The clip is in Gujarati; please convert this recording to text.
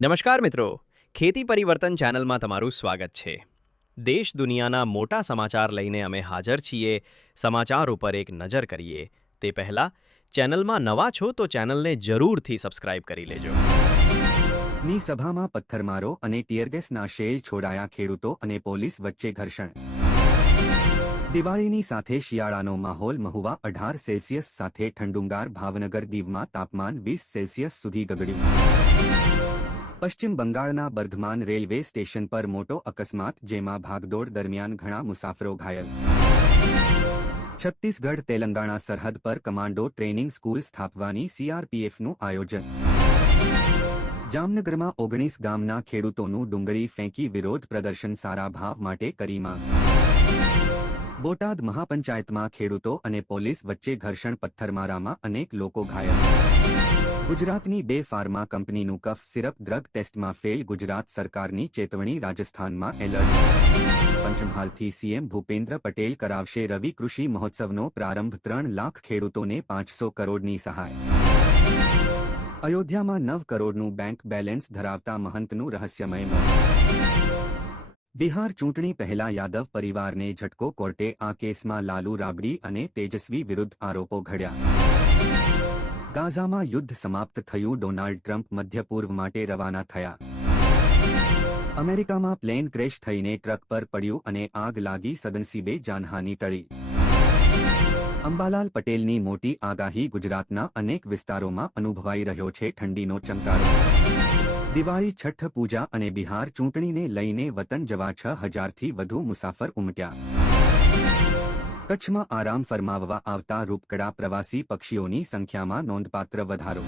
નમસ્કાર મિત્રો, ખેતી પરિવર્તન ચેનલમાં તમારું સ્વાગત છે. દેશ દુનિયાના મોટા સમાચાર લઈને અમે હાજર છીએ. સમાચાર ઉપર એક નજર કરીએ તે પહેલા ચેનલમાં નવા છો તો ચેનલને જરૂરથી સબસ્ક્રાઇબ કરી લેજો. ની સભામાં પથ્થરમારો અને ટીયરગેસના શેલ છોડાયા, ખેડૂતો અને પોલીસ વચ્ચે ઘર્ષણ. દિવાળીની સાથે શિયાળાનો માહોલ. મહુવા 18 સેલ્સિયસ સાથે ઠંડુગાર. ભાવનગર દીવમાં તાપમાન 20 સેલ્સિયસ સુધી ગગડ્યું. પશ્ચિમ બંગાળના બર્ધમાન રેલવે સ્ટેશન પર મોટો અકસ્માત, જેમાં ભાગદોડ દરમિયાન ઘણા મુસાફરો ઘાયલ. છત્તીસગઢ તેલંગાણા સરહદ પર કમાન્ડો ટ્રેનિંગ સ્કૂલ સ્થાપવાની સીઆરપીએફનું આયોજન. જામનગરમાં 19 ગામના ખેડૂતોનું ડુંગળી ફેંકી વિરોધ પ્રદર્શન. સારા ભાવ માટે કરી માંગ. બોટાદ મહાપંચાયતમાં ખેડૂતો અને પોલીસ વચ્ચે ઘર્ષણ. પથ્થરમારામાં અનેક લોકો ઘાયલ. ગુજરાતની 2 ફાર્મા કંપનીનું કફ સિરપ ડ્રગ ટેસ્ટમાં ફેલ. ગુજરાત સરકારની ચેતવણી. રાજસ્થાનમાં એલર્ટ. પંચમહાલથી સીએમ ભૂપેન્દ્ર પટેલ કરાવશે રવિ કૃષિ મહોત્સવનો પ્રારંભ. 3 લાખ ખેડૂતોને 500 કરોડની સહાય. અયોધ્યામાં 9 કરોડનું બેંક બેલેન્સ ધરાવતા મહંતનું રહસ્યમય મોત. બિહાર ચૂંટણી પહેલા યાદવ પરિવારને ઝટકો. કોર્ટે આ કેસમાં લાલુ રાબડી અને તેજસ્વી વિરુદ્ધ આરોપો ઘડ્યા. ગાઝામાં યુદ્ધ સમાપ્ત થયું. ડોનાલ્ડ ટ્રમ્પ મધ્ય પૂર્વ માટે રવાના થયા. અમેરિકામાં પ્લેન ક્રેશ થઈને ટ્રક પર પડ્યું અને આગ લાગી. સદનસીબે જાનહાનિ ટળી. અંબાલાલ પટેલની મોટી આગાહી. ગુજરાતના અનેક વિસ્તારોમાં અનુભવાઈ રહ્યો છે ઠંડીનો ચમકારો. દિવાળી, છઠ્ઠ પૂજા અને બિહાર ચૂંટણીને લઈને વતન જવા 6000થી વધુ મુસાફર ઉમટ્યા. કચ્છમાં આરામ ફરમાવવા આવતા રૂપકડા પ્રવાસી પક્ષીઓની સંખ્યામાં નોંધપાત્ર વધારો.